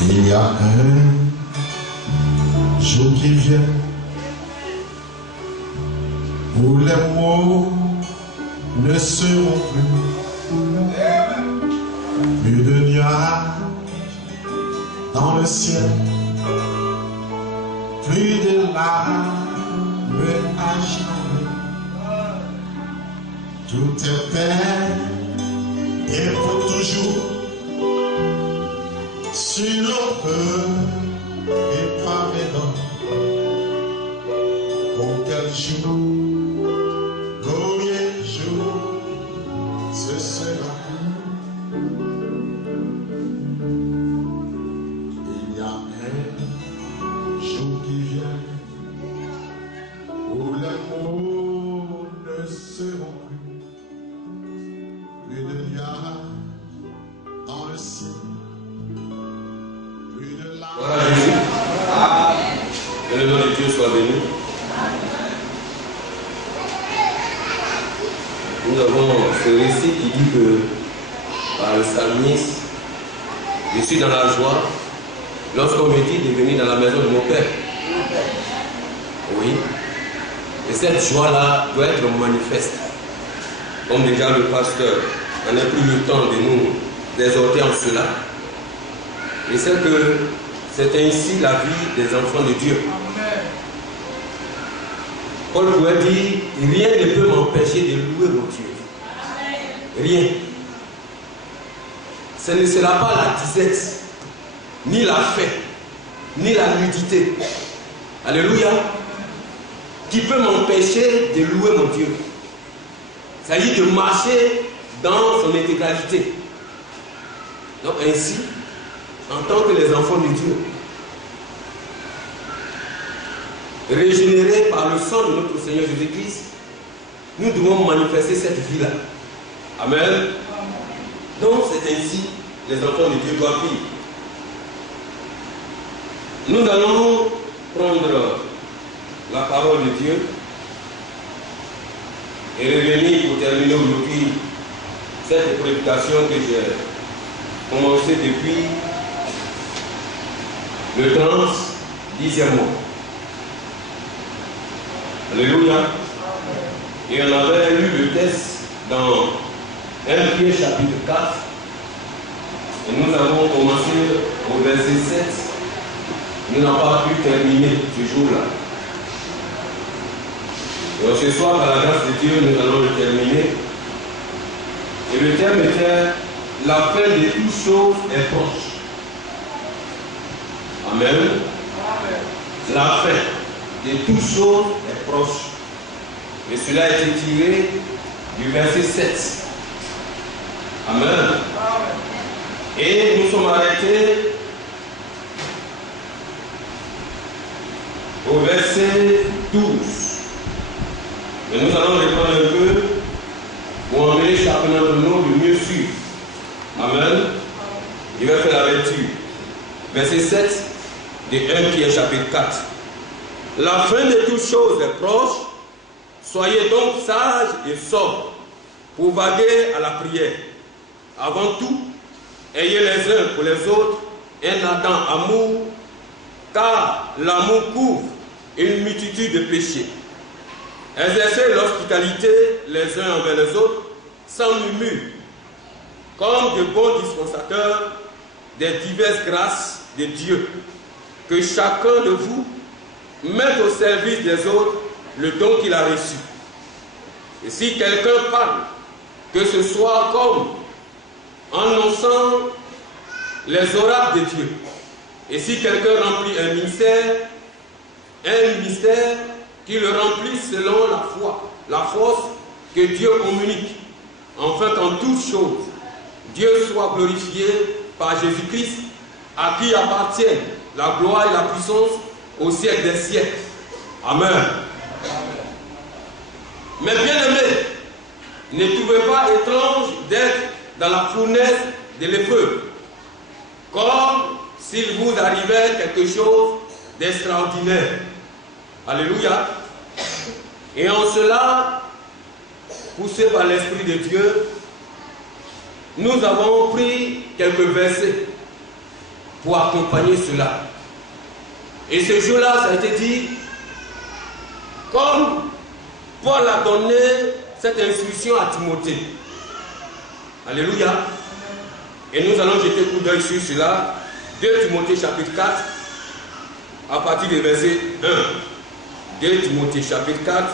Il y a un jour qui vient où les mots ne seront plus de nuages dans le ciel, plus de larmes à jamais. Tout est paix et pour toujours sur nos feux et pavé d'or. Oh quel jour, combien de jours ce sera. Il y a un jour qui vient où les mots ne seront plus de nuages dans le ciel. Voilà Jésus. Que le nom de Dieu soit béni. Nous avons ce récit qui dit que par le psalmiste, je suis dans la joie lorsqu'on me dit de venir dans la maison de mon Père. Oui. Et cette joie-là doit être manifeste. Comme déjà le pasteur n'en a plus le temps de nous exhorter en cela. Et c'est que c'est ainsi la vie des enfants de Dieu. Paul pourrait dire, rien ne peut m'empêcher de louer mon Dieu. Rien. Ce ne sera pas la disette, ni la fête, ni la nudité. Alléluia. Qui peut m'empêcher de louer mon Dieu. Il s'agit de marcher dans son intégralité. Donc ainsi, en tant que les enfants de Dieu, régénérés par le sang de notre Seigneur Jésus-Christ, nous devons manifester cette vie-là. Amen. Donc c'est ainsi les enfants de Dieu doivent vivre. Nous allons prendre la parole de Dieu et revenir pour terminer aujourd'hui cette prédication que j'ai commencée depuis le 10e mois. Alléluia. Et on avait lu le texte dans 1 Pierre chapitre 4. Et nous avons commencé au verset 7. Nous n'avons pas pu terminer ce jour-là. Donc ce soir, par la grâce de Dieu, nous allons le terminer. Et le thème était la fin de toutes choses est proche. Amen. La fin de toutes choses est proche. Et cela a été tiré du verset 7. Amen. Et nous sommes arrêtés au verset 12. Et nous allons reprendre un peu pour emmener chacun d'entre nous de mieux suivre. Amen. Je vais faire la lecture. Verset 7 de 1 Pierre chapitre 4. La fin de toutes choses est proche. Soyez donc sages et sobres pour vaguer à la prière. Avant tout, ayez les uns pour les autres un ardent amour, car l'amour couvre une multitude de péchés. Exercez l'hospitalité les uns envers les autres sans murmure, comme de bons dispensateurs des diverses grâces de Dieu. Que chacun de vous mette au service des autres le don qu'il a reçu. Et si quelqu'un parle, que ce soit comme annonçant les oracles de Dieu. Et si quelqu'un remplit un ministère qu'il le remplisse selon la foi, la force que Dieu communique. Enfin qu'en toutes choses, Dieu soit glorifié par Jésus-Christ, à qui appartiennent la gloire et la puissance au siècle des siècles. Amen. Mais bien aimés, ne trouvez pas étrange d'être dans la fournaise de l'épreuve, comme s'il vous arrivait quelque chose d'extraordinaire. Alléluia. Et en cela, poussés par l'Esprit de Dieu, nous avons pris quelques versets pour accompagner cela. Et ce jour-là, ça a été dit, comme Paul a donné cette instruction à Timothée. Alléluia. Et nous allons jeter un coup d'œil sur cela. 2 Timothée chapitre 4, à partir du verset 1. 2 Timothée chapitre 4.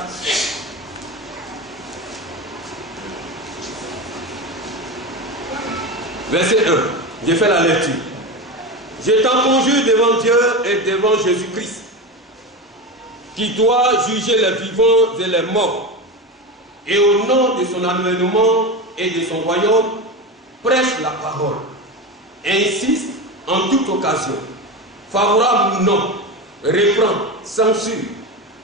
Verset 1. J'ai fait la lecture. Je t'en conjure devant Dieu et devant Jésus-Christ, qui doit juger les vivants et les morts. Et au nom de son avènement et de son royaume, prêche la parole. Insiste en toute occasion, favorable ou non, reprend, censure,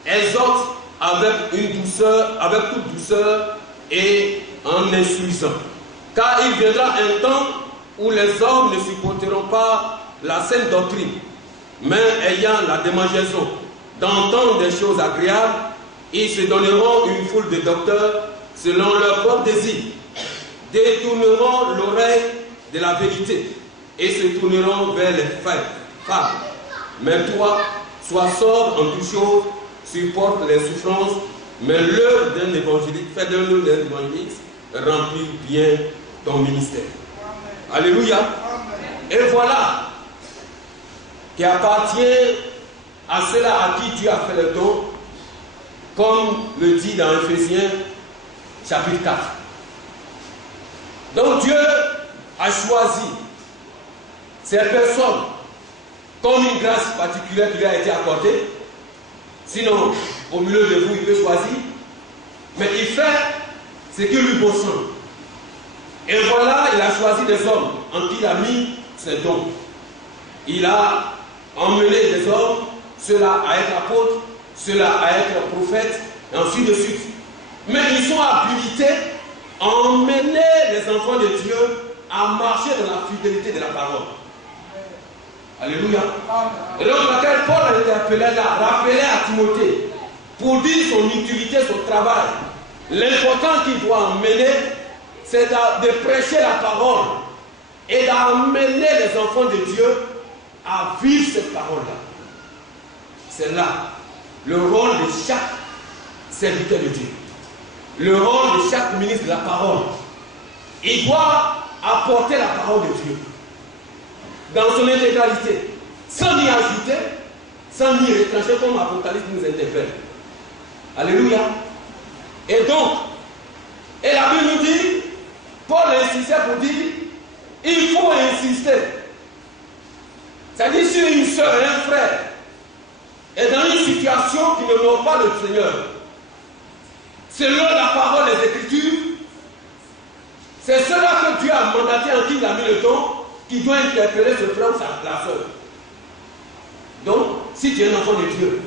exhorte avec une douceur, avec toute douceur et en instruisant. Car il viendra un temps où les hommes ne supporteront pas la saine doctrine, mais ayant la démangeaison d'entendre des choses agréables, ils se donneront une foule de docteurs selon leur propre désir, détourneront l'oreille de la vérité et se tourneront vers les fables. Mais toi, sois sobre en toutes choses, supporte les souffrances, mais l'œuvre d'un évangéliste, fais de l'œuvre d'un évangéliste, remplis bien ton ministère. Alléluia. Et voilà qui appartient à ceux-là à qui Dieu a fait le don, comme le dit dans Ephésiens chapitre 4. Donc Dieu a choisi ces personnes comme une grâce particulière qui lui a été accordée. Sinon, au milieu de vous, il peut choisir. Mais il fait ce qui lui beau semble. Et voilà, il a choisi des hommes en qui il a mis ses dons. Il a emmené des hommes, ceux-là à être apôtres, ceux-là à être prophètes, et ainsi de suite. Mais ils sont habilités à emmener les enfants de Dieu à marcher dans la fidélité de la parole. Alléluia. Et donc, laquelle Paul a été appelé là, rappelé à Timothée, pour dire son utilité, son travail. L'important qu'il doit emmener, c'est de prêcher la parole et d'amener les enfants de Dieu à vivre cette parole-là. C'est là le rôle de chaque serviteur de Dieu. Le rôle de chaque ministre de la parole. Il doit apporter la parole de Dieu dans son intégralité, sans n'y ajouter, sans n'y retrancher, comme l'Apocalypse nous interpelle. Alléluia. Et donc, et la Bible nous dit, Paul insistait pour dire, il faut insister. C'est-à-dire, si une soeur et un frère est dans une situation qui ne n'honore pas le Seigneur, selon la parole des Écritures, c'est cela que Dieu a mandaté en qui il a mis le don, qui doit interpeller ce frère ou la soeur. Donc, si tu es un enfant de Dieu,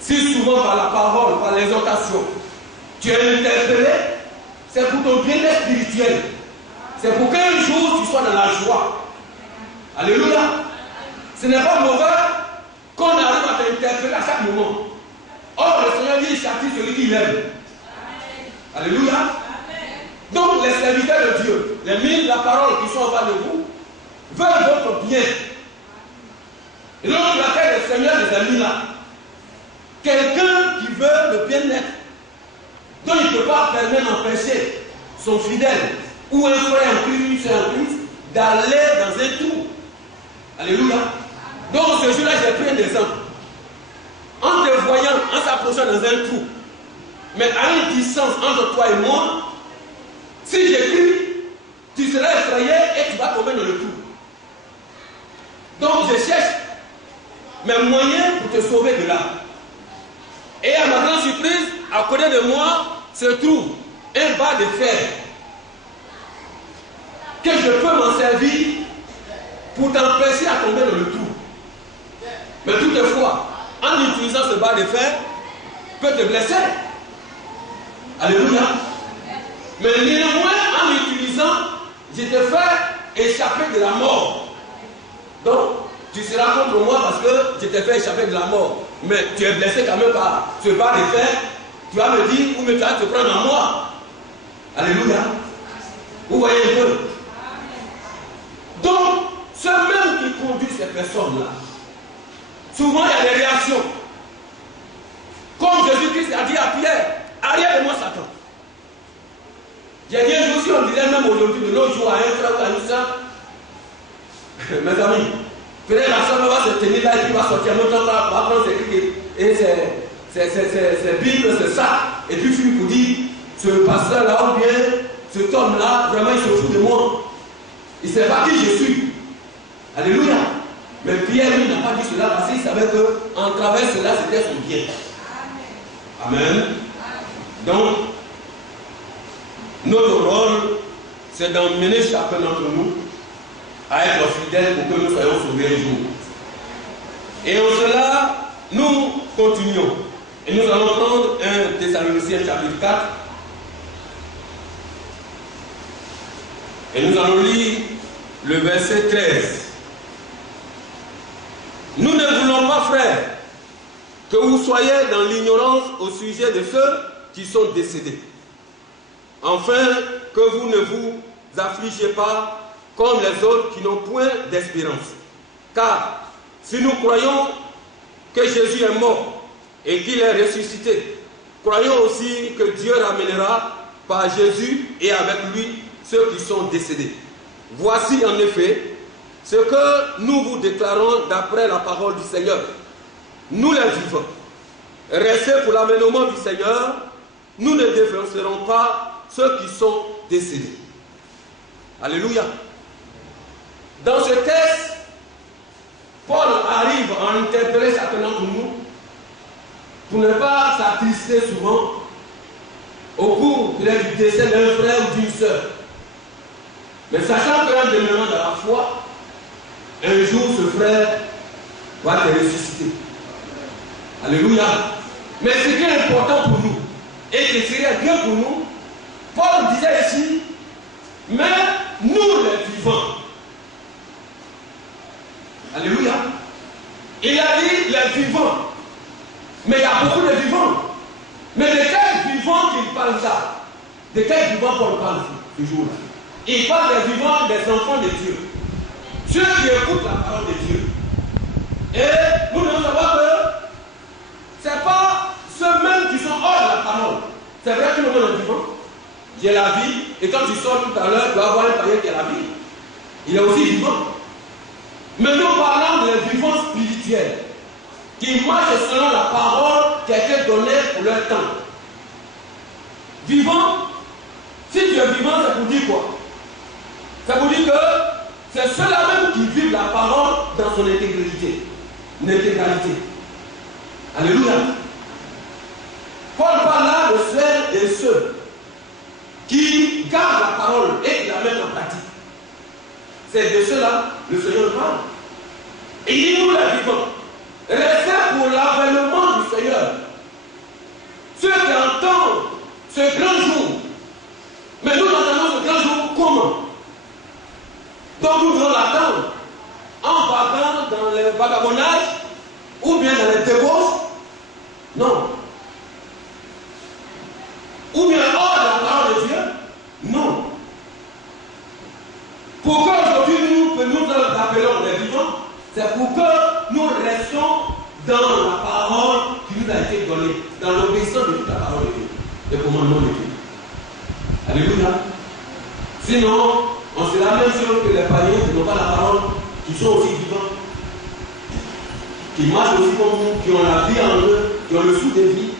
si souvent par la parole, par l'exhortation, tu es interpellé, c'est pour ton bien-être spirituel. C'est pour qu'un jour tu sois dans la joie. Alléluia. Ce n'est pas mauvais qu'on arrive à t'interpeller à chaque moment. Or, le Seigneur dit, il châtie celui qu'il aime. Alléluia. Donc, les serviteurs de Dieu, les ministres de la parole qui sont en bas de vous, veulent votre bien. Et donc, laquelle le Seigneur les a mis là. Quelqu'un qui veut le bien-être, dont il ne peut pas permettre d'empêcher son fidèle ou un frère en Christ, une soeur en Christ, d'aller dans un trou. Alléluia. Donc, ce jour-là, j'ai pris un exemple. En te voyant, en s'approchant dans un trou, mais à une distance entre toi et moi, si j'écris, tu seras effrayé et tu vas tomber dans le trou. Donc, je cherche mes moyens pour te sauver de là. Et à ma grande surprise, à côté de moi se trouve un bas de fer que je peux m'en servir pour t'empêcher à tomber dans le trou. Mais toutefois, en utilisant ce bas de fer, peut te blesser. Alléluia. Mais néanmoins, en l'utilisant, je te fais échapper de la mort. Donc, tu seras contre moi parce que je t'ai fait échapper de la mort. Mais tu es blessé quand même par ce bas de fer. Tu vas me dire, ou mais tu vas te prendre en moi. Alléluia. Vous voyez un peu. Donc, ceux même qui ces personnes-là, souvent il y a des réactions. Comme Jésus-Christ a dit à Pierre, arrière de moi Satan. J'ai dit un jour, si on disait même aujourd'hui, de nos jours, à un frère ou à une soeur, mes amis, peut-être la soeur va se tenir là et puis va sortir, mon temps va prendre ses trucs et c'est Bible, c'est ça. Et puis tu lui dis, ce pasteur-là ou bien cet homme-là, vraiment il se fout de moi. Il ne sait pas qui je suis. Alléluia. Mais Pierre, lui, n'a pas dit cela parce qu'il savait qu'en travers cela, c'était son bien. Amen. Donc, notre rôle, c'est d'emmener chacun d'entre nous à être fidèle pour que nous soyons sauvés un jour. Et en cela, nous continuons. Et nous allons prendre 1 Thessaloniciens chapitre 4. Et nous allons lire le verset 13. Nous ne voulons pas, frères, que vous soyez dans l'ignorance au sujet de ceux qui sont décédés, afin que vous ne vous affligez pas comme les autres qui n'ont point d'espérance. Car si nous croyons que Jésus est mort et qu'il est ressuscité, croyons aussi que Dieu ramènera par Jésus et avec lui ceux qui sont décédés. Voici en effet ce que nous vous déclarons d'après la parole du Seigneur. Nous les vivants, restés pour l'avènement du Seigneur, nous ne défoncerons pas ceux qui sont décédés. Alléluia. Dans ce texte, Paul arrive à interpeller chacun d'entre nous pour ne pas s'attrister souvent au cours du décès d'un frère ou d'une sœur. Mais sachant qu'en demeurant dans la foi, un jour ce frère va te ressusciter. Alléluia. Mais ce qui est important pour nous, et ce qui serait bien pour nous, Paul disait ici, mais nous les vivants. Alléluia. Il a dit les vivants. Mais il y a beaucoup de vivants. Mais de quels vivants qu'il parle ça? De quels vivants Paul parle ce jour-là? Il parle des vivants, des enfants de Dieu. Ceux qui écoutent la parole de Dieu. Et nous devons savoir que ce n'est pas ceux-mêmes qui sont hors de la parole. C'est vrai que nous sommes vivants. J'ai la vie. Et quand tu sors tout à l'heure, tu vas voir un païen qui a la vie. Il est aussi vivant. Mais nous parlons des vivants spirituels qui marchent selon la parole qui a été donnée pour leur temps. Vivant, si tu es vivant, ça vous dit quoi? Ça vous dit que c'est ceux-là même qui vivent la parole dans son intégrité. Alléluia. Paul parle là de celles et ceux qui gardent la parole et qui la mettent en pratique. C'est de cela le Seigneur parle. Et il dit nous les vivants, restez pour l'avènement du Seigneur. Ceux qui entendent ce grand jour. Mais nous entendons ce grand jour comment? Donc nous devons l'attendre en partant dans le vagabondage ou bien dans les débauches. Non. Ou bien hors de la parole de Dieu. Non. Pourquoi aujourd'hui nous appelons les vivants? C'est pour que nous restions dans la parole qui nous a été donnée, dans l'obéissance de toute la parole de Dieu, les commandements de Dieu. Alléluia. Sinon, on sait la même chose que les païens qui n'ont pas la parole, qui sont aussi vivants, qui marchent aussi comme nous, qui ont la vie en eux, qui ont le souffle de vie.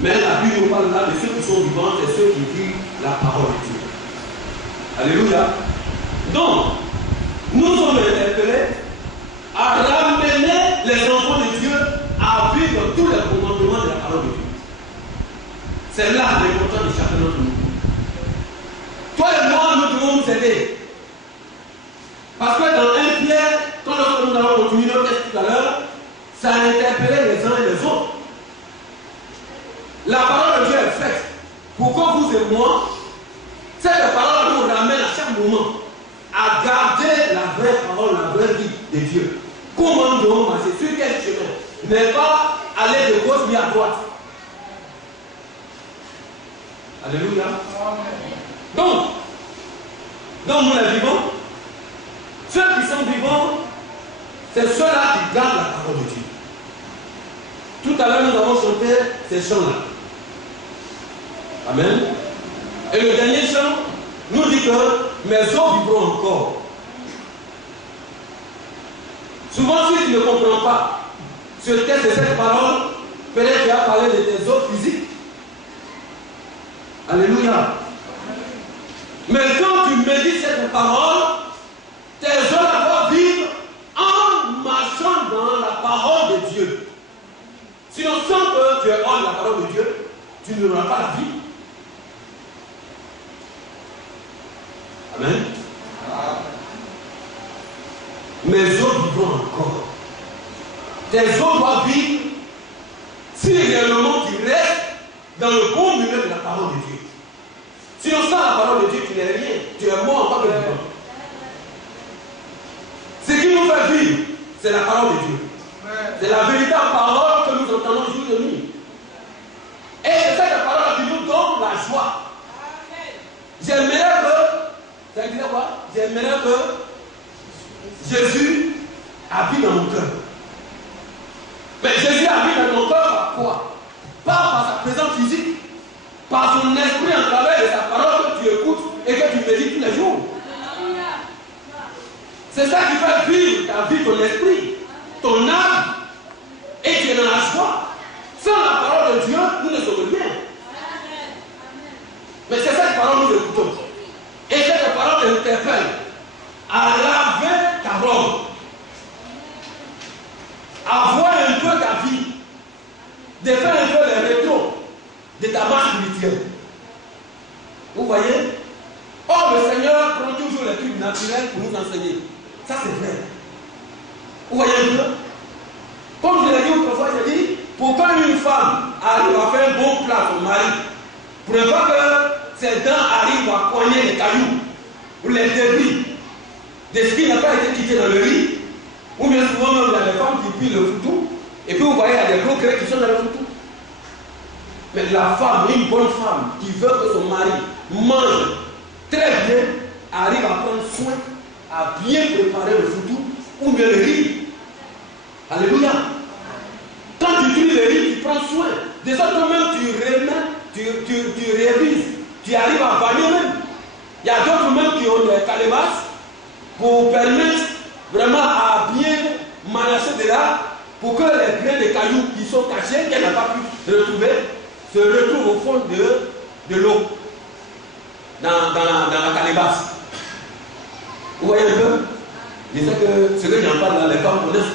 Mais la Bible nous parle là de ceux qui sont vivants, c'est ceux qui vivent la parole de Dieu. Alléluia. Donc, nous sommes interpellés à ramener les enfants de Dieu à vivre tous les commandements de la parole de Dieu. C'est là l'importance de chacun d'entre nous. Toi et moi, nous devons nous aider. Parce que dans 1 Pierre, quand nous allons continuer notre texte tout à l'heure, ça a interpellé les uns et les autres. La parole de Dieu est faite pour que vous et moi, cette parole nous ramène à chaque moment à garder la vraie parole, la vraie vie de Dieu. Comment nous devons marcher? Sur quel chemin? Ne pas aller de gauche ni à droite. Alléluia. Donc nous les vivants, ceux qui sont vivants C'est ceux-là qui gardent la parole de Dieu. Tout à l'heure, nous avons chanté ces chants-là. Amen. Et le dernier chant nous dit que mes os vivront encore. Souvent, si tu ne comprends pas ce texte de cette parole, peut-être tu as parlé de tes os physiques. Alléluia. Mais quand tu médites cette parole, tes os doivent vivre en marchant dans la parole de Dieu. Sinon, sans que tu es hors de la parole de Dieu, tu n'auras pas la vie. Amen. Mes os vivront encore. Tes os doivent vivre si réellement tu restes dans le bon milieu de la parole de Dieu. Sinon, sans la parole de Dieu, tu n'es rien. Tu es mort en tant que vivant. Ce qui nous fait vivre, c'est la parole de Dieu. C'est la véritable parole que nous entendons jour et nuit. Et c'est cette parole qui nous donne la joie. J'aimerais que, ça dit quoi? J'aimerais que Jésus habite dans mon cœur. Mais Jésus habite dans mon cœur par quoi? Pas par sa présence physique, par son esprit en travers de sa parole que tu écoutes et que tu médites tous les jours. C'est ça qui fait vivre ta vie, ton esprit, ton âme, et tu es dans la joie. Sans la parole de Dieu, nous ne sommes rien. Mais c'est cette parole que nous écoutons. Et cette parole interpelle à laver ta robe, à voir un peu ta vie, de faire un peu les rétros de ta marche spirituelle. Vous voyez? Or, le Seigneur prend toujours les trucs naturels pour nous enseigner. Ça, c'est vrai. Vous voyez un peu? Comme je l'ai dit autrefois, j'ai dit, pour qu'une femme arrive à faire un bon plat à son mari, pour ne pas que ses dents arrivent à poigner les cailloux ou les débris de ce qui n'a pas été quitté dans le riz, ou bien souvent même il y a des femmes qui pillent le foutou, et puis vous voyez, il y a des gros crêpes qui sont dans le foutou. Mais la femme, une bonne femme, qui veut que son mari mange très bien, arrive à prendre soin, à bien préparer le foutou, ou bien le riz. Alléluia. Quand tu cuis le riz, tu prends soin. De sorte que même tu remets, tu révises, tu arrives à vanner même. Il y a d'autres même qui ont des calebasses pour permettre vraiment à bien manager de là, pour que les grains de cailloux qui sont cachés, qu'elle n'a pas pu retrouver, se retrouvent au fond de l'eau, dans la calebasse. Vous voyez un peu? Je sais que ce que j'en parle dans les femmes connaissent.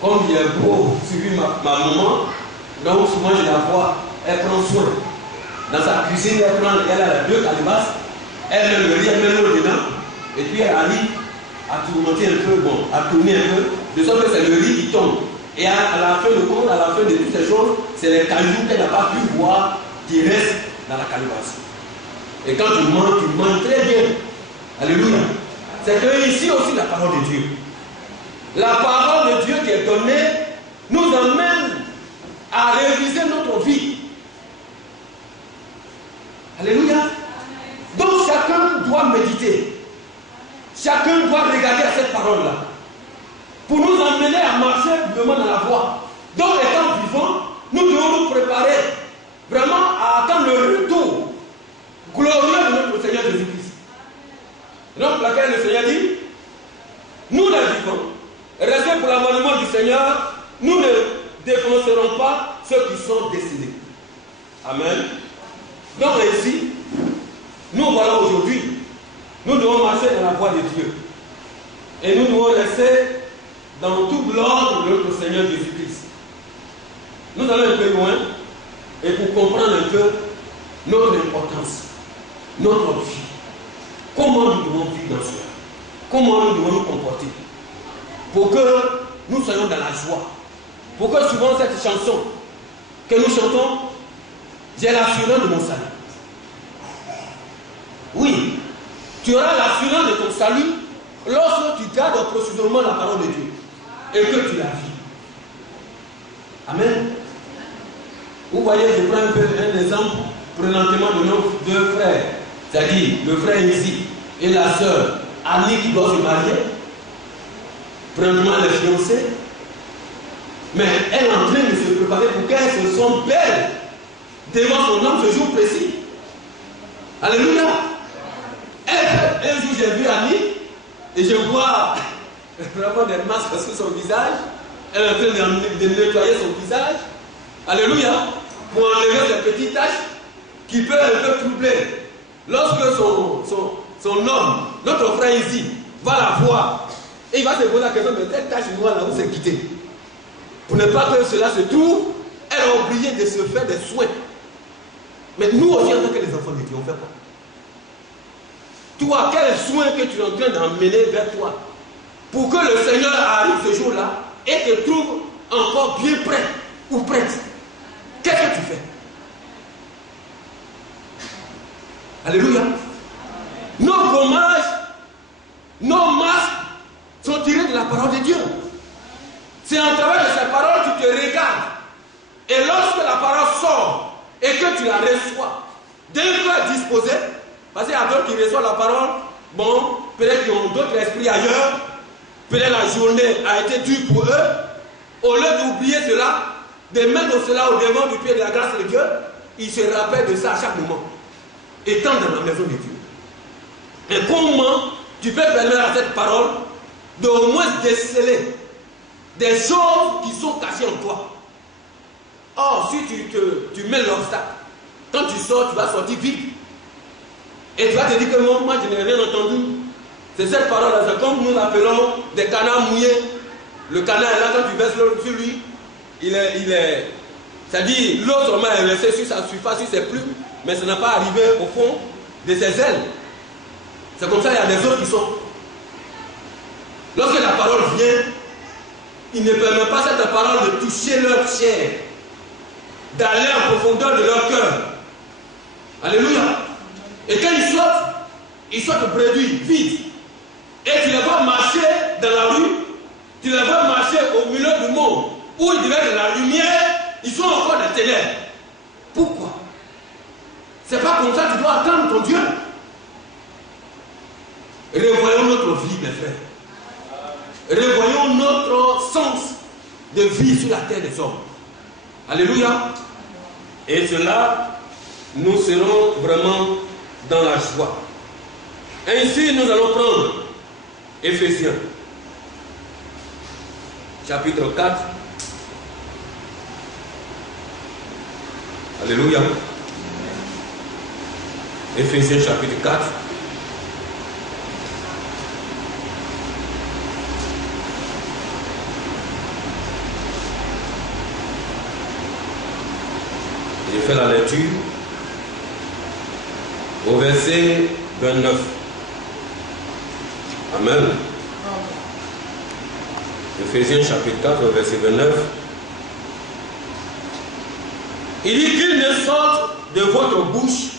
Comme j'ai beau suivi ma maman, donc souvent je la vois, elle prend soin. Dans sa cuisine, elle a deux calebasses, elle met le riz, elle met l'eau dedans, et puis elle arrive à tourmenter un peu, bon, à tourner un peu, de sorte que c'est le riz qui tombe. Et à la fin de compte, à la fin de toutes ces choses, c'est les cailloux qu'elle n'a pas pu voir qui restent dans la calebasse. Et quand tu manges très bien. Alléluia. C'est que ici aussi la parole de Dieu. La parole de Dieu qui est donnée nous emmène à réviser notre vie. Alléluia. Donc chacun doit méditer. Chacun doit regarder à cette parole-là. Pour nous emmener à marcher vraiment dans la voie. Donc étant vivants, nous devons nous préparer vraiment à attendre le retour glorieux de notre Seigneur Jésus-Christ. Donc laquelle le Seigneur dit, nous les vivants, restez pour l'avènement du Seigneur, nous ne défoncerons pas ceux qui sont décédés. Amen. Donc ici, nous voilà aujourd'hui, nous devons marcher dans la voie de Dieu. Et nous devons rester dans tout l'ordre de notre Seigneur Jésus-Christ. Nous allons un peu loin, et pour comprendre un peu notre importance, notre vie, comment nous devons vivre dans cela, comment nous devons nous comporter, pour que nous soyons dans la joie, pour que souvent cette chanson que nous chantons, j'ai l'assurance de mon salut. Oui, tu auras l'assurance de ton salut lorsque tu gardes précisément la parole de Dieu et que tu la vis. Amen. Vous voyez, je prends un exemple présentement de nos deux frères, c'est-à-dire le frère ici et la sœur Annie qui doit se marier. premièrement elle est fiancée, mais elle est en train de se préparer pour qu'elle se sente belle devant son homme ce jour précis. Alléluia. Un jour j'ai vu Annie et je vois vraiment des masques sur son visage. Elle est en train de nettoyer son visage. Alléluia. Pour enlever ces petites taches qui peuvent un peu troubler. Lorsque son homme, notre frère ici, va la voir, et il va se poser la question, mais cette tache noire là où c'est quitté? Pour ne pas que cela se trouve, elle a oublié de se faire des soins. Mais nous aussi, en tant que les enfants de Dieu, on fait quoi? Toi, quel soin que tu es en train d'emmener vers toi pour que le Seigneur arrive ce jour-là et te trouve encore bien prêt ou prête? Qu'est-ce que tu fais? Alléluia. Nos gommages, nos masques sont tirés de la parole de Dieu. C'est en travers de ces paroles que tu te regardes. Et lorsque la parole sort et que tu la reçois d'un cœur disposé, parce qu'il y a d'autres qui reçoivent la parole, bon, peut-être qu'ils ont d'autres esprits ailleurs, peut-être la journée a été dure pour eux, au lieu d'oublier cela, de mettre cela au devant du pied de la grâce de Dieu, ils se rappellent de ça à chaque moment, étant dans la maison de Dieu. Et comment tu peux permettre à cette parole de au moins déceler des choses qui sont cachées en toi? Or, si tu mets l'obstacle, quand tu sors, tu vas sortir vite. Et tu vas te dire que non, moi je n'ai rien entendu. C'est cette parole-là, c'est comme nous l'appelons des canards mouillés. Le canard est là, quand tu verses l'eau sur lui, c'est-à-dire l'eau seulement est versée sur sa surface, sur ses plumes, mais ça n'a pas arrivé au fond de ses ailes. C'est comme ça qu'il y a des autres qui sont. Lorsque la parole vient, il ne permet pas cette parole de toucher leur chair, d'aller en profondeur de leur cœur. Alléluia. Et quand ils sortent bredouilles, vite. Et tu les vois marcher dans la rue, tu les vois marcher au milieu du monde, où ils devaient être de la lumière, ils sont encore des ténèbres. Pourquoi? C'est pas comme ça que tu dois attendre ton Dieu. Revoyons notre vie, mes frères. Revoyons notre sens de vie sur la terre des hommes. Alléluia. Et cela, nous serons vraiment dans la joie. Ainsi, nous allons prendre Éphésiens, chapitre 4. Alléluia. Éphésiens, chapitre 4. J'ai fait la lecture au verset 29. Amen. Éphésiens chapitre 4, verset 29. Il dit qu'il ne sorte de votre bouche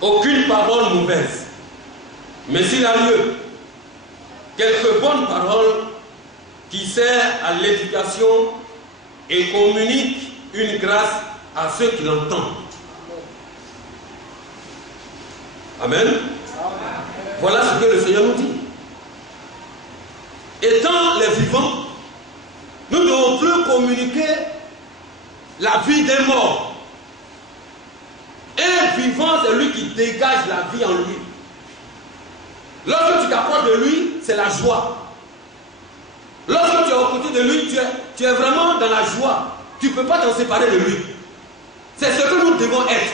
aucune parole mauvaise, mais s'il a lieu, quelques bonnes paroles qui servent à l'éducation et communiquent une grâce à ceux qui l'entendent. Amen. Voilà ce que le Seigneur nous dit. Étant les vivants, nous ne devons plus communiquer la vie des morts. Un vivant, c'est lui qui dégage la vie en lui. Lorsque tu t'approches de lui, c'est la joie. Lorsque tu es aux côtés de lui, tu es vraiment dans la joie. Tu ne peux pas t'en séparer de lui. C'est ce que nous devons être.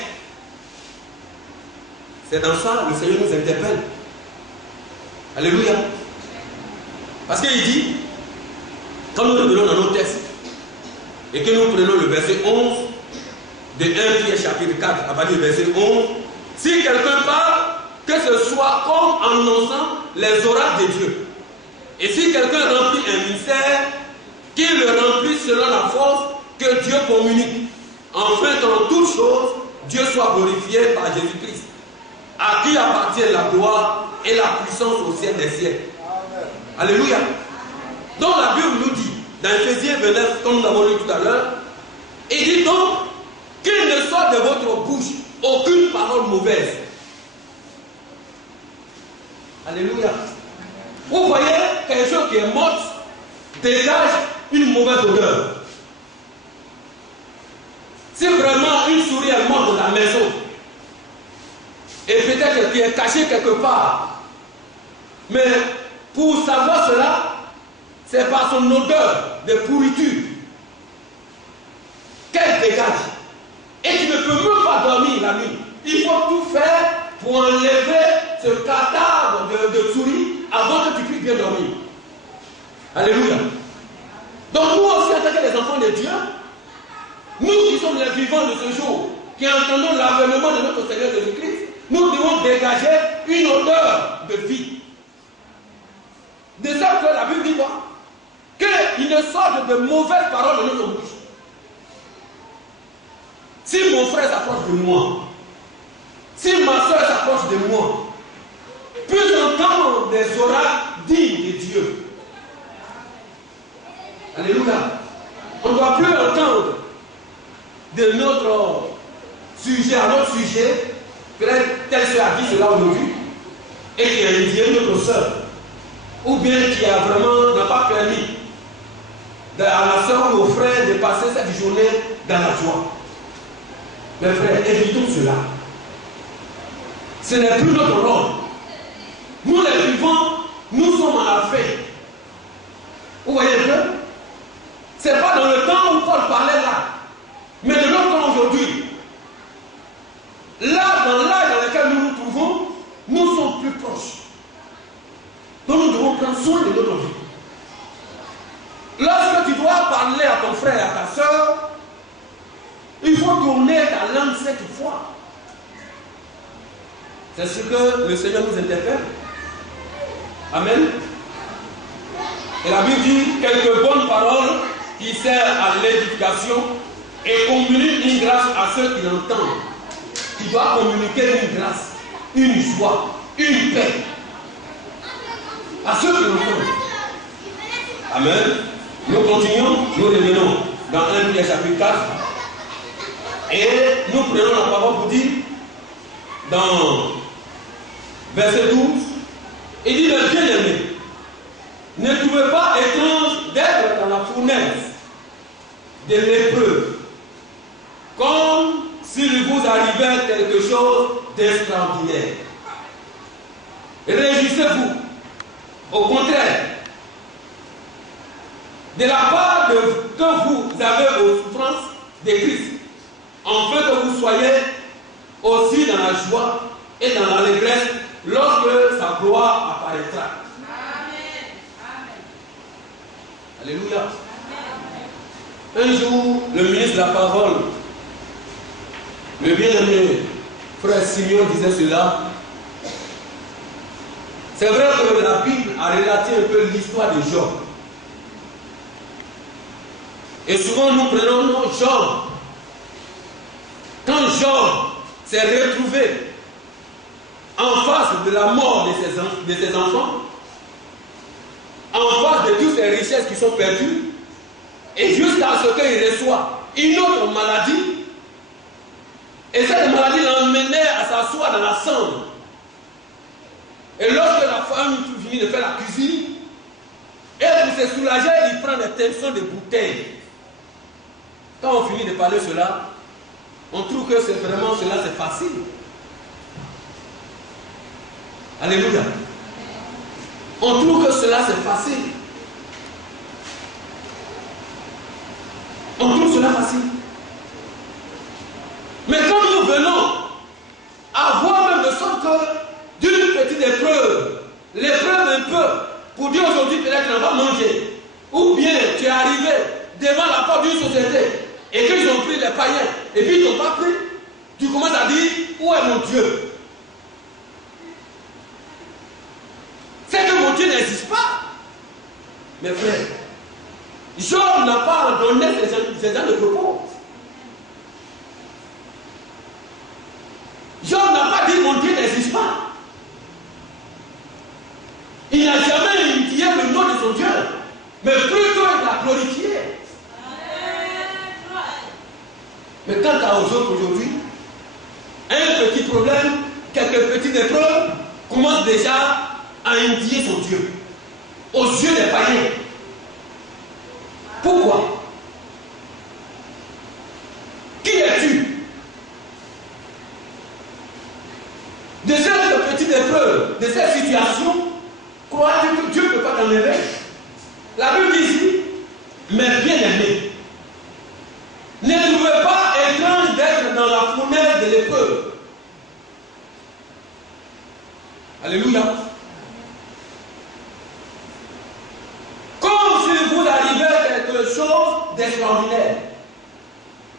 C'est dans ça que le Seigneur nous interpelle. Alléluia. Parce qu'il dit, quand nous revenons dans nos textes, et que nous prenons le verset 11, de 1 Pierre chapitre 4, à partir du verset 11, si quelqu'un parle, que ce soit comme en annonçant les oracles de Dieu. Et si quelqu'un remplit un mystère, qu'il le remplisse selon la force que Dieu communique. Enfin, dans toutes choses, Dieu soit glorifié par Jésus-Christ, à qui appartient la gloire et la puissance au ciel des siècles. Amen. Alléluia. Donc la Bible nous dit, dans Éphésiens 29, comme nous l'avons lu tout à l'heure, il dit donc qu'il ne sorte de votre bouche aucune parole mauvaise. Alléluia. Vous voyez, quelque chose qui est mort dégage une mauvaise odeur. Si vraiment une souris est morte dans la maison, et peut-être qu'elle est cachée quelque part, mais pour savoir cela, c'est par son odeur de pourriture qu'elle dégage. Et tu ne peux même pas dormir la nuit. Il faut tout faire pour enlever ce cadavre de souris avant que tu puisses bien dormir. Alléluia. Donc nous aussi, en tant que les enfants de Dieu, nous qui sommes les vivants de ce jour, qui entendons l'avènement de notre Seigneur Jésus-Christ, nous devons dégager une odeur de vie. De sorte que la Bible dit quoi? Qu'il ne sorte de mauvaises paroles de notre bouche. Si mon frère s'approche de moi, si ma soeur s'approche de moi, puis entendre des oracles dignes de Dieu. Alléluia. On ne doit plus entendre de notre sujet à notre sujet, peut-être telle soeur a dit cela aujourd'hui, et qui a indiqué notre soeur, ou bien qui a vraiment n'a pas permis à la soeur ou au frère de passer cette journée dans la joie. Mes frères, évitons cela. Ce n'est plus notre rôle. Nous les vivants, nous sommes en la fait. Vous voyez un peu? Ce n'est pas dans le temps où Paul parlait là, mais de notre temps aujourd'hui. Là, dans l'âge dans lequel nous nous trouvons, nous sommes plus proches. Donc nous devons prendre soin de notre vie. Lorsque tu dois parler à ton frère et à ta soeur, il faut tourner ta langue 7 fois. C'est ce que le Seigneur nous interpelle. Amen. Et la Bible dit quelques bonnes paroles qui servent à l'édification et communiquent une grâce à ceux qui l'entendent. Tu dois communiquer une grâce, une joie, une paix à ceux qui l'entendent. Amen. Nous continuons, nous revenons dans 1 Pierre chapitre 4 et nous prenons la parole pour dire dans verset 12, il dit le bien-aimé, ne trouvez pas étrange d'être dans la fournaise de l'épreuve, comme s'il vous arrivait quelque chose d'extraordinaire. Réjouissez-vous, au contraire, de la part que vous avez aux souffrances de Christ, afin que vous soyez aussi dans la joie et dans l'allégresse lorsque sa gloire apparaîtra. Amen. Amen. Alléluia. Amen. Un jour, le ministre de la parole, le bien-aimé frère Simeon disait cela. C'est vrai que la Bible a relaté un peu l'histoire de Job. Et souvent nous prenons Job. Quand Job s'est retrouvé en face de la mort de ses enfants, en face de toutes ces richesses qui sont perdues, et jusqu'à ce qu'il reçoit une autre maladie, et cette maladie l'emmenait à s'asseoir dans la cendre. Et lorsque la femme finit de faire la cuisine, et pour se soulager, il prend des teinçons de bouteilles. Quand on finit de parler cela, on trouve que c'est vraiment cela, c'est facile. Alléluia. On trouve que cela, c'est facile. On trouve cela facile. Mais quand nous venons à voir même de sorte que d'une petite épreuve, l'épreuve un peu, pour dire aujourd'hui peut-être qu'on va manger, ou bien tu es arrivé devant la porte d'une société, et qu'ils ont pris les païens, et puis ils n'ont pas pris, tu commences à dire, où est mon Dieu? C'est que mon Dieu n'existe pas. Mes frères, Job n'a pas donné ses ans de propos. Job n'a pas dit, mon Dieu n'existe pas. Il n'a jamais indiqué le nom de son Dieu, mais plutôt il l'a glorifié. Mais quant à aux autres aujourd'hui, un petit problème, quelques petites épreuves, commence déjà à indiquer son Dieu. aux yeux des païens. Pourquoi? Qui es-tu? De cette petite épreuve, de cette situation, crois-tu que Dieu ne peut pas t'enlever? La Bible dit ici, mais bien aimé, ne trouvez pas étrange d'être dans la fournaise de l'épreuve. Alléluia. Comme si vous arrivait quelque chose d'extraordinaire.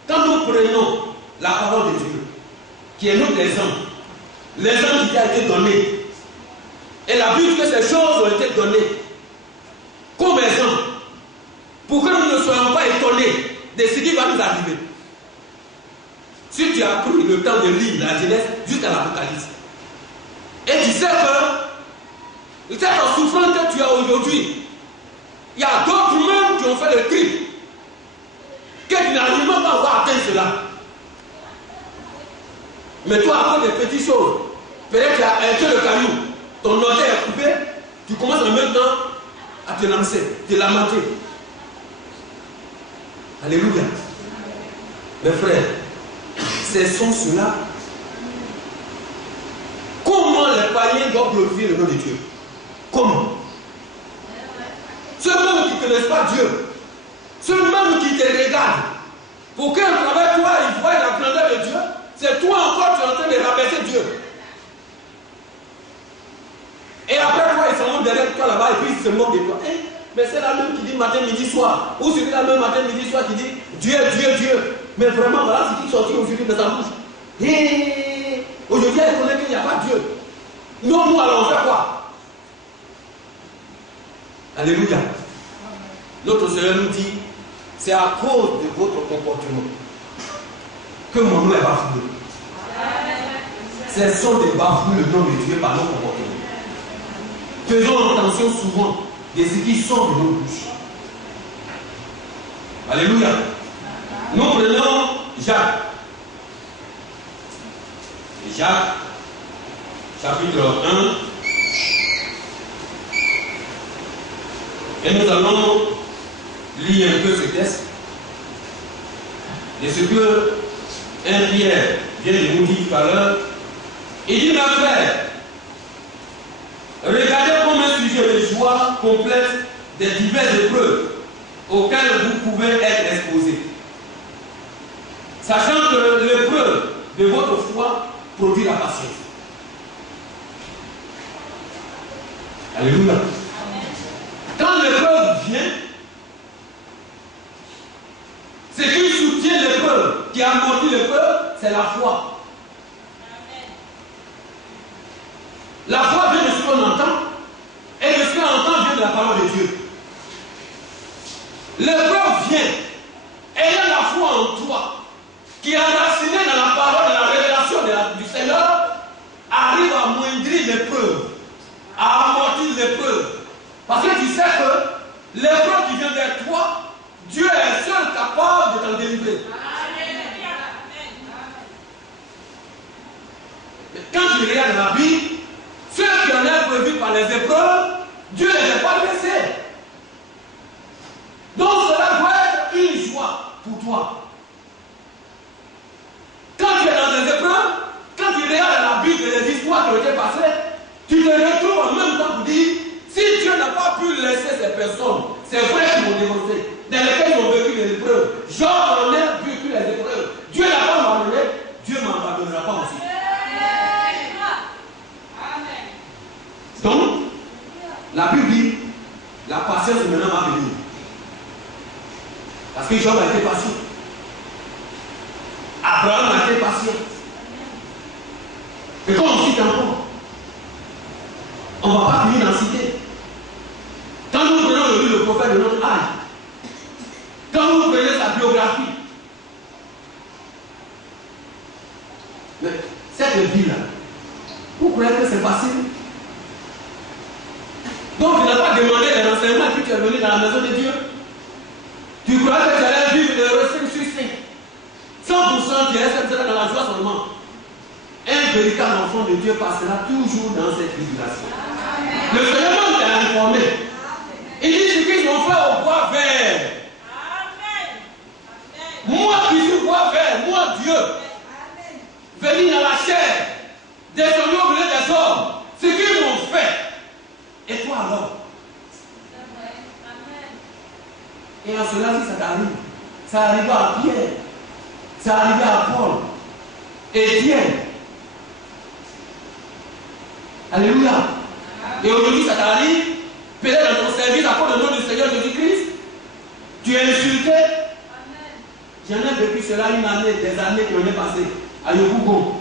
Quand nous prenons la parole de Dieu, qui est notre exemple, l'exemple qui a été donné, et la Bible dit que ces choses ont été données comme exemple, pour que nous ne soyons pas étonnés de ce qui va nous arriver. Si tu as pris le temps de lire la Genèse jusqu'à l'Apocalypse, et tu sais que cette souffrance que tu as aujourd'hui, il y a d'autres même qui ont fait le triple, que tu n'arrives pas à avoir atteint cela. Mais toi, à cause des petites choses, peut-être tu as un le caillou, ton orteil est coupé, tu commences en même temps à te lancer, te lamenter. Alléluia. Mes frères, cessons cela. Comment les païens doivent glorifier le nom de Dieu? Comment? Ceux-mêmes qui ne connaissent pas Dieu, ceux-mêmes qui te regardent, pour qu'à travers toi, ils voient la grandeur de Dieu, c'est toi encore qui es en train de rabaisser Dieu. Et après toi, ils s'en vont derrière toi là-bas et puis ils se moquent de toi. Eh, mais c'est la même qui dit matin, midi, soir. Ou c'est la même matin, midi, soir qui dit Dieu, Dieu, Dieu. Mais vraiment, voilà ce qui sortit aujourd'hui de sa bouche. Et aujourd'hui, elle connaît qu'il n'y a pas Dieu. Non, nous allons faire quoi? Alléluia. Notre Seigneur nous dit, c'est à cause de votre comportement que mon nom est bafoué. Cessons de bafouer le nom de Dieu par nos comportements. Faisons attention souvent de ce qui sort de nos bouches. Alléluia. Nous prenons Jacques. Jacques, chapitre 1. Et nous allons lire un peu ce texte. Et ce que un Pierre vient de nous dire tout à l'heure. Il dit, ma frère, regardez comme un sujet de joie complète des diverses épreuves auxquelles vous pouvez être exposés. Sachant que l'épreuve de votre foi produit la patience. Alléluia. Quand l'épreuve vient, ce qui soutient l'épreuve, qui amortit l'épreuve, c'est la foi. La foi vient de ce qu'on entend, et de ce qu'on entend vient de la parole de Dieu. L'épreuve vient, ayant la foi en toi, qui est enracinée dans la parole, dans la révélation du Seigneur, arrive à amoindrir l'épreuve, à amortir l'épreuve. Parce que tu sais que l'épreuve qui vient vers toi, Dieu est seul capable de t'en délivrer. Quand tu regardes la Bible, ceux qui en ont prévu par les épreuves, Dieu ne les a pas laissés. Donc cela doit être une joie pour toi. Quand tu es dans des épreuves, quand tu regardes la Bible et les histoires qui ont été passées, tu te retrouves en même temps pour dire, si Dieu n'a pas pu laisser ces personnes, c'est vrai qu'ils m'ont démontré, dans lesquelles ils ont vécu les épreuves. Job en a vécu les épreuves. Dieu n'a pas abandonné, Dieu ne m'abandonnera pas aussi. Donc, la Bible dit, la patience maintenant va venir. Parce que Job a été patient. Abraham a été patient. Et comme on cite encore, on ne va pas finir d'en citer. Quand nous prenons le prophète de notre âge, quand vous prenez sa biographie, mais cette vie-là, vous croyez que c'est facile? Donc tu n'as pas demandé les renseignements et puis tu es venu dans la maison de Dieu. Tu croyais que tu allais vivre de 5 sur 5. 100% tu restes dans la joie seulement. Un véritable enfant de Dieu passera toujours dans cette tribulation. Le Seigneur t'a informé Et en cela, si ça t'arrive, ça arrive à Pierre, ça arrive à Paul, Étienne. Alléluia. Et aujourd'hui, ça t'arrive, peut-être dans ton service, à cause du nom du Seigneur Jésus-Christ, tu es insulté. J'en ai vécu cela une année, des années qui ont passé à Yopougon.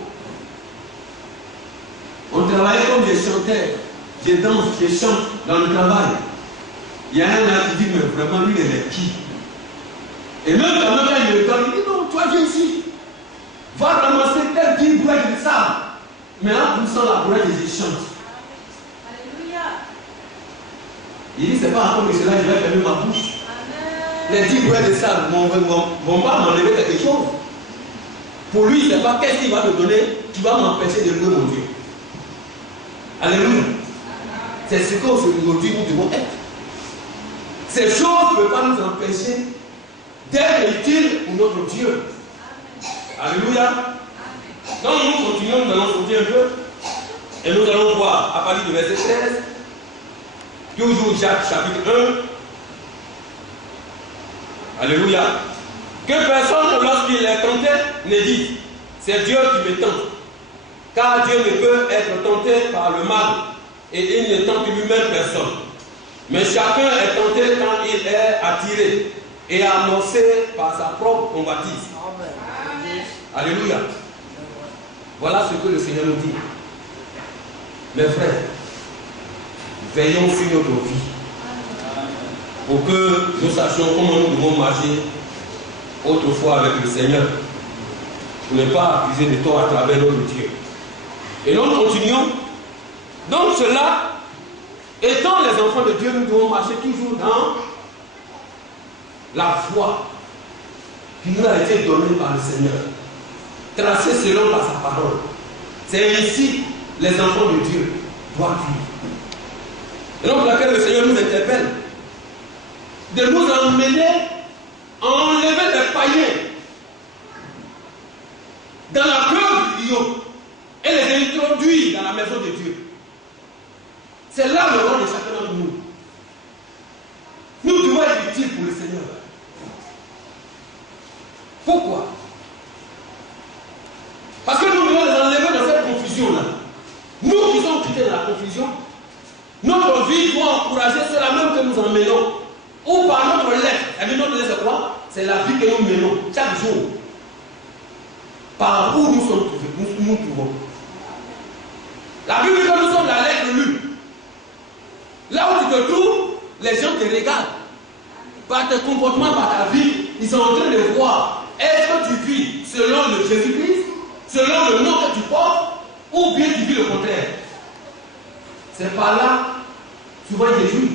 On travaillait comme des chanteurs, je danse, je chante dans le travail. Il y a un là qui dit, mais vraiment, lui, il est qui? Et même quand il me donne, il dit, non, toi, viens ici. Va ramasser tel 10 brouettes de sable. Mais en poussant la brouette, je chante. Alléluia. Il dit, c'est pas encore que cela, je vais fermer ma bouche. Les 10 brouettes de sable vont pas m'enlever quelque chose. Pour lui, c'est pas qu'est-ce qu'il va te donner qui va m'empêcher de louer mon Dieu. Alléluia. C'est ce qu'aujourd'hui nous devons être. Ces choses ne peuvent pas nous empêcher d'être utiles pour notre Dieu. Alléluia. Donc nous continuons, nous allons sauter un peu. Et nous allons voir à partir du verset 13. Toujours Jacques chapitre 1. Alléluia. Que personne, lorsqu'il est tenté, ne dise, c'est Dieu qui me tente. Car Dieu ne peut être tenté par le mal, et il ne tente lui-même personne. Mais chacun est tenté quand il est attiré et amorcé par sa propre convoitise. Alléluia. Voilà ce que le Seigneur nous dit. Mes frères, veillons sur notre vie pour que nous sachions comment nous devons marcher autrefois avec le Seigneur, pour ne pas accuser de tort à travers notre Dieu. Et nous continuons. Donc cela, étant les enfants de Dieu, nous devons marcher toujours dans la foi qui nous a été donnée par le Seigneur, tracée selon par sa parole. C'est ainsi les enfants de Dieu doivent vivre. Et donc laquelle le Seigneur nous interpelle de nous emmener à enlever les païens dans la queue du lion et les introduire dans la maison de Dieu. C'est là le rôle de chacun d'entre nous. Nous devons être utiles pour le Seigneur. Pourquoi? Parce que nous devons les enlever dans cette confusion-là. Nous qui sommes quittés dans la confusion, notre vie doit encourager cela même que nous emmenons. Ou par notre lettre. Et notre lettre, c'est quoi? C'est la vie que nous menons chaque jour. Par où nous sommes trouvés, nous trouvons. La Bible dit que nous sommes la lettre lue. Là où tu te trouves, les gens te regardent. Par tes comportements, par ta vie, ils sont en train de voir. Est-ce que tu vis selon le Jésus-Christ, selon le nom que tu portes, ou bien tu vis le contraire? C'est par là, souvent Jésus.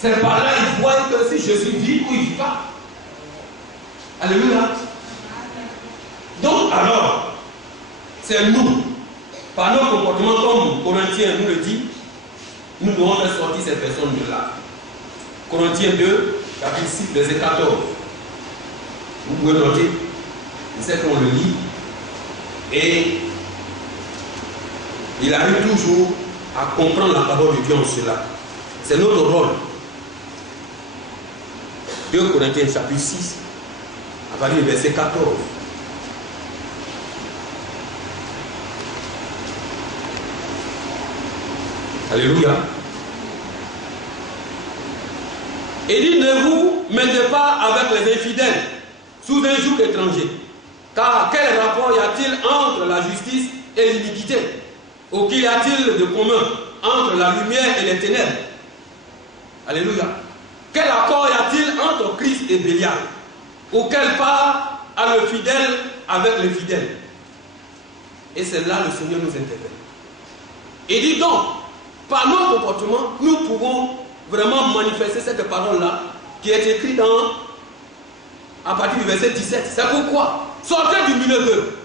C'est par là qu'ils voient que si Jésus vit ou il ne vit pas. Alléluia. Donc alors, c'est nous, par nos comportements comme Corinthiens nous le dit, nous devons faire sortir ces personnes de là. Corinthiens 2, chapitre 6, verset 14. Vous pouvez noter, c'est qu'on le lit. Et il arrive toujours à comprendre la parole de Dieu en cela. C'est notre rôle. 2 Corinthiens chapitre 6, à partir du verset 14. Alléluia. Il dit, ne vous mettez pas avec les infidèles sous un joug étranger. Car quel rapport y a-t-il entre la justice et l'iniquité? Ou qu'y a-t-il de commun entre la lumière et les ténèbres? Alléluia. Quel accord y a-t-il entre Christ et Bélial? Ou quelle part a le fidèle avec le fidèle? Et c'est là le Seigneur nous interpelle. Il dit donc, par nos comportements, nous pouvons vraiment manifester cette parole-là qui est écrite à partir du verset 17. C'est pourquoi sortez du milieu d'eux.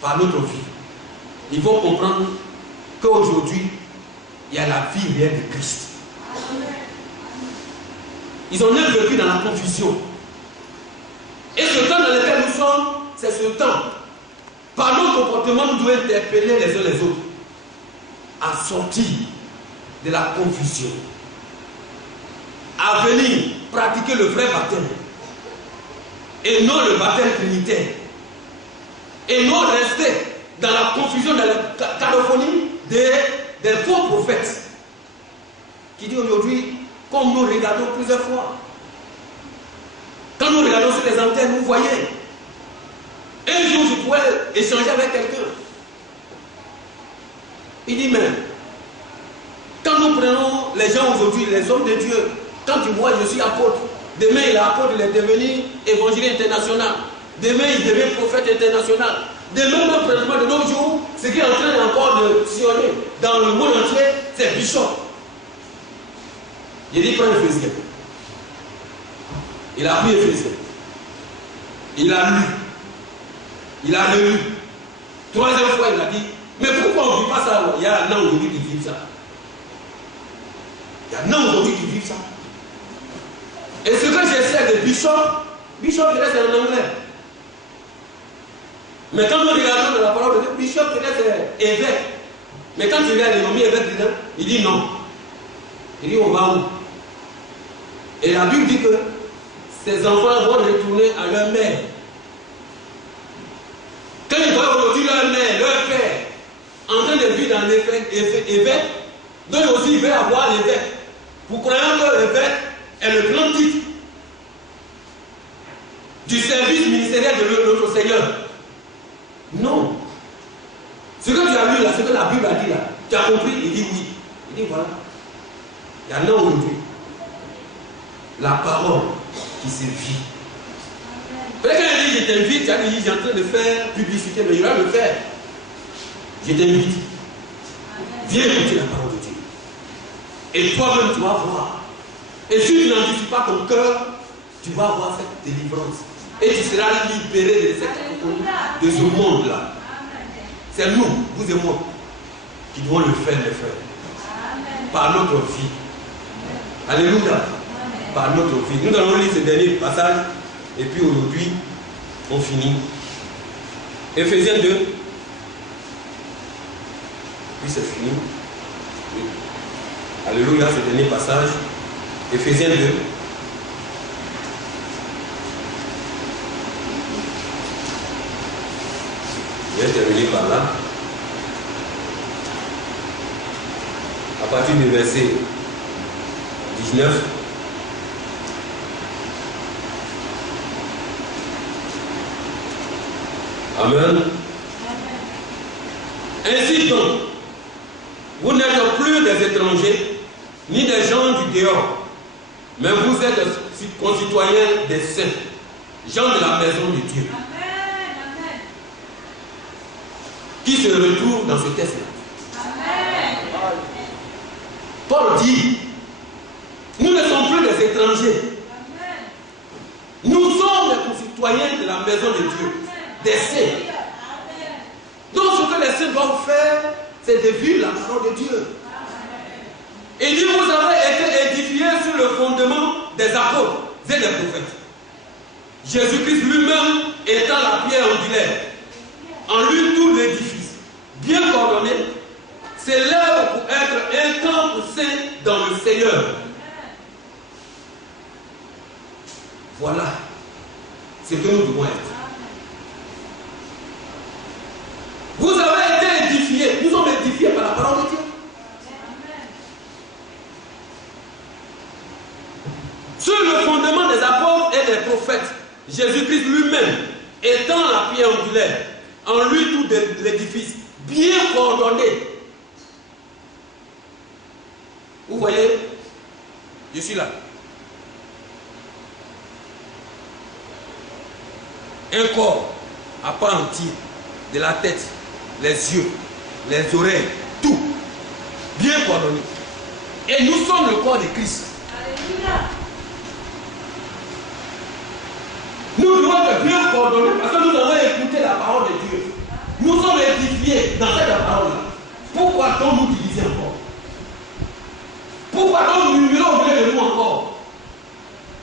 Par notre vie, ils vont comprendre qu'aujourd'hui, il y a la vie réelle de Christ. Ils ont même vécu dans la confusion. Et ce temps dans lequel nous sommes, c'est ce temps. Par nos comportements, nous devons interpeller les uns les autres à sortir de la confusion à venir pratiquer le vrai baptême et non le baptême trinitaire et non rester dans la confusion, dans la cacophonie des faux prophètes qui dit aujourd'hui, comme nous regardons plusieurs fois, quand nous regardons sur les antennes, vous voyez, un jour je pourrais échanger avec quelqu'un. Il dit, mais quand nous prenons les gens aujourd'hui, les hommes de Dieu, quand tu vois, je suis apôtre, demain il est apôtre, il est devenu évangile international, demain il devient prophète international, demain même présentement de nos jours, ce qui est en train encore de sillonner dans le monde entier, c'est Bishop. Il dit, prends Éphésiens. Il a pris Éphésiens. Il a lu. Il a relu. Troisième fois, il a dit, mais pourquoi on ne vit pas ça? Il y a un an aujourd'hui qui vit ça. Il y a un an aujourd'hui qui vit ça. Et ce que j'essaie de Bishop, je laisse en anglais. Mais quand nous regardons de la parole de Dieu, Bishop peut-être c'est évêque. Mais quand tu regardes, ils ont mis évêque dedans, il dit non. Il dit on va où? Et la Bible dit que ces enfants vont retourner à leur mère. Quand ils voient aujourd'hui leur mère, leur père, en train de vivre dans l'évêque, donc aussi ils veulent avoir l'évêque. Vous croyez que l'évêque est le grand titre du service ministériel de notre Seigneur? Non. Ce que tu as lu là, ce que la Bible a dit là, tu as compris? Il dit oui. Il dit voilà. Il y en a aujourd'hui. La parole qui se vit. Peut-être quand il dit je t'invite, tu as dit j'ai en train de faire publicité, mais il va le faire. Je t'invite. Viens écouter la parole de Dieu. Et toi-même tu vas voir. Et si tu n'anticipes pas ton cœur, tu vas avoir cette délivrance. Et tu seras libéré de ce monde-là. C'est nous, vous et moi, qui devons le faire, les frères. Par notre vie. Alléluia. Par notre vie. Nous allons lire ce dernier passage. Et puis aujourd'hui, on finit. Éphésiens 2. Puis c'est fini. Oui. Alléluia, ce dernier passage. Éphésiens 2. Je vais terminer par là. À partir du verset 19. Amen. Ainsi donc, vous n'êtes plus des étrangers, ni des gens du dehors, mais vous êtes des concitoyens des saints, gens de la maison de Dieu. Amen. Qui se retrouvent dans ce texte-là. Paul dit, nous ne sommes plus des étrangers. Amen. Nous sommes des concitoyens de la maison de Dieu. Des saints. Donc ce que les saints doivent faire, c'est de vivre la parole de Dieu. Et dit, vous avez été édifiés sur le fondement des apôtres et des prophètes. Jésus-Christ lui-même étant la pierre angulaire. En lui tout l'édifice, bien coordonné, c'est l'heure pour être un temple saint dans le Seigneur. Voilà ce que nous devons être. Vous avez été édifiés, nous sommes édifiés par la parole de Dieu. Sur le fondement des apôtres et des prophètes, Jésus-Christ lui-même étant la pierre angulaire, en lui tout l'édifice, bien coordonné. Vous voyez, je suis là. Un corps à part entière, de la tête, les yeux, les oreilles, tout, bien coordonné. Et nous sommes le corps de Christ. Alléluia. Nous devons être bien coordonnés parce que nous avons écouté la parole de Dieu. Nous sommes édifiés dans cette parole-là. Pourquoi donc nous diviser encore? Pourquoi donc nous murmurons au milieu de nous encore?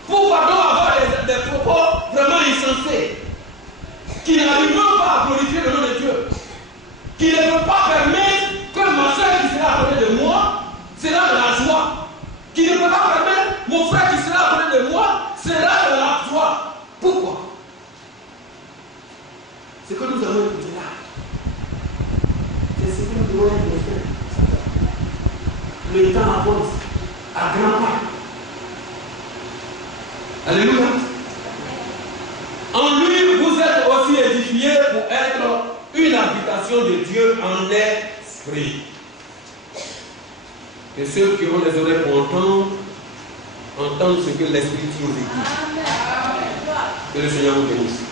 Pourquoi donc avoir des propos vraiment insensés qui n'arrivent même pas à glorifier le nom de Dieu, qui ne peut pas permettre que ma soeur qui sera à côté de moi sera dans ce que nous devons faire. Le temps avance à grands pas. Alléluia. En lui, vous êtes aussi édifiés pour être une habitation de Dieu en esprit. Que ceux qui ont les oreilles pour entendent ce que l'Esprit dit aux églises. Que le Seigneur vous bénisse.